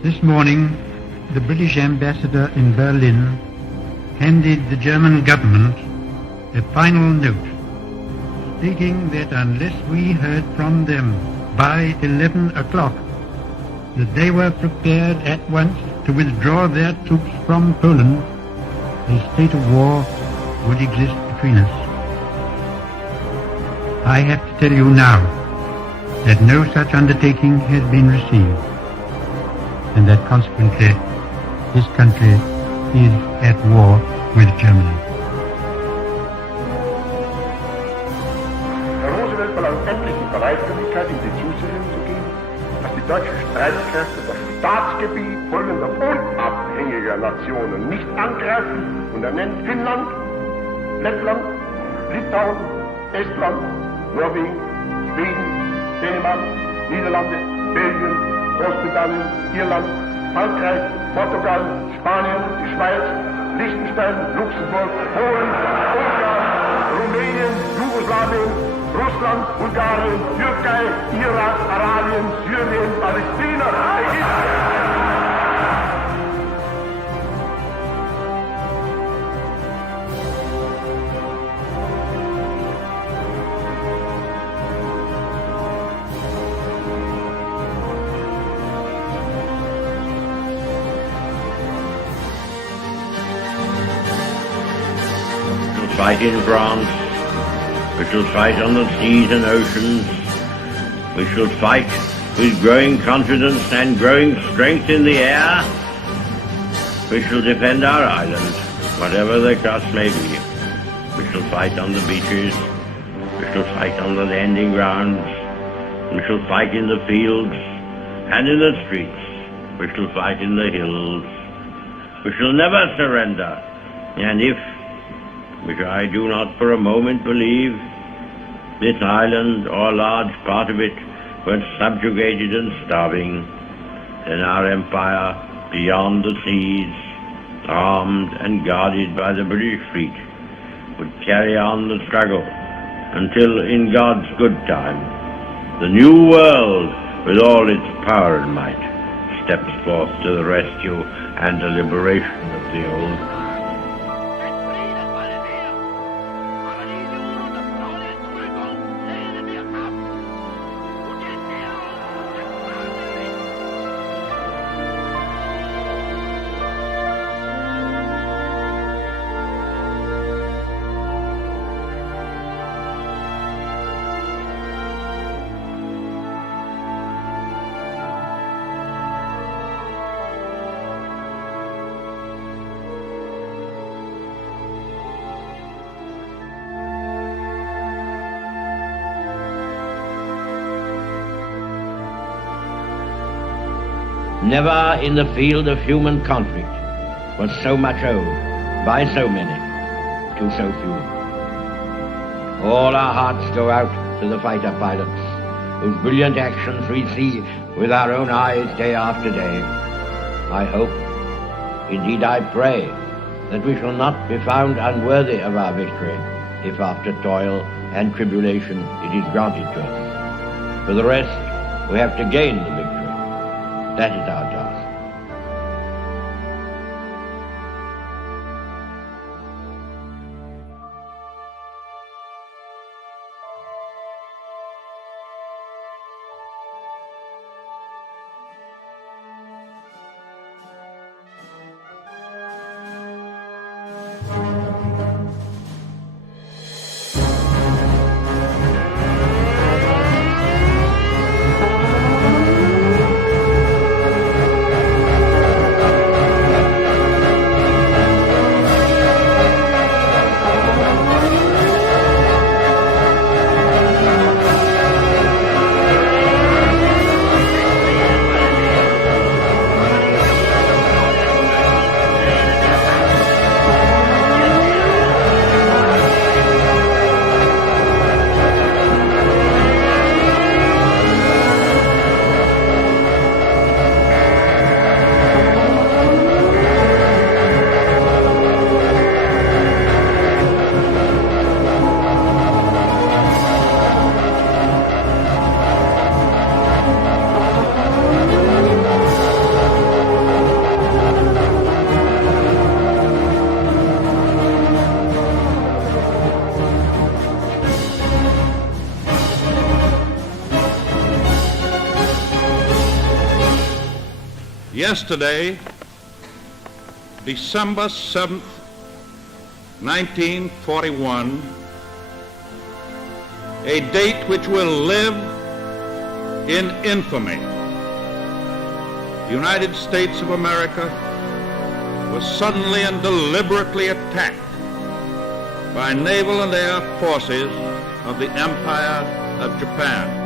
This morning, the British ambassador in Berlin handed the German government a final note stating that unless we heard from them by 11 o'clock, that they were prepared at once to withdraw their troops from Poland, a state of war would exist between us. I have to tell you now that no such undertaking has been received, and that consequently this country is at war with Germany. Herr Roosevelt verlangt endlich die Bereitwilligkeit, in die Zusicherung zu geben, dass die deutschen Streitkräfte das Staatsgebiet vollender unabhängiger Nationen nicht angreifen, und er nennt Finnland, Lettland, Litauen, Estland, Norwegen, Schweden, Dänemark, Niederlande, Belgien, Großbritannien, Irland, Frankreich, Portugal, Spanien, die Schweiz, Liechtenstein, Luxemburg, Polen, Ungarn, Rumänien, Jugoslawien, Russland, Bulgarien, Türkei, Irak, Arabien, Syrien, Palästina, Ägypten. Fight in France, we shall fight on the seas and oceans, we shall fight with growing confidence and growing strength in the air, we shall defend our island, whatever the cost may be. We shall fight on the beaches, we shall fight on the landing grounds, we shall fight in the fields and in the streets, we shall fight in the hills, we shall never surrender, and if, which I do not for a moment believe, this island or a large part of it were subjugated and starving, then our empire beyond the seas, armed and guarded by the British fleet, would carry on the struggle until, in God's good time, the new world, with all its power and might, steps forth to the rescue and the liberation of the old. Never in the field of human conflict was so much owed by so many to so few. All our hearts go out to the fighter pilots, whose brilliant actions we see with our own eyes day after day. I hope, indeed I pray, that we shall not be found unworthy of our victory, if after toil and tribulation it is granted to us. For the rest, we have to gain the victory. That is our task. Yesterday, December 7th, 1941, a date which will live in infamy. The United States of America was suddenly and deliberately attacked by naval and air forces of the Empire of Japan.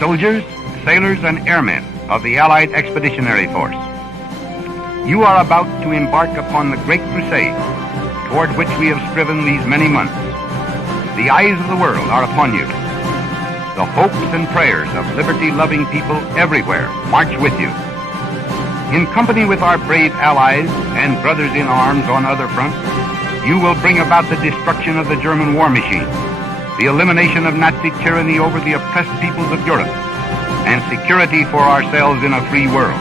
soldiers, sailors, and airmen of the Allied Expeditionary Force. You are about to embark upon the great crusade toward which we have striven these many months. The eyes of the world are upon you. The hopes and prayers of liberty-loving people everywhere march with you. In company with our brave allies and brothers in arms on other fronts, you will bring about the destruction of the German war machine, the elimination of Nazi tyranny over the oppressed peoples of Europe, and security for ourselves in a free world.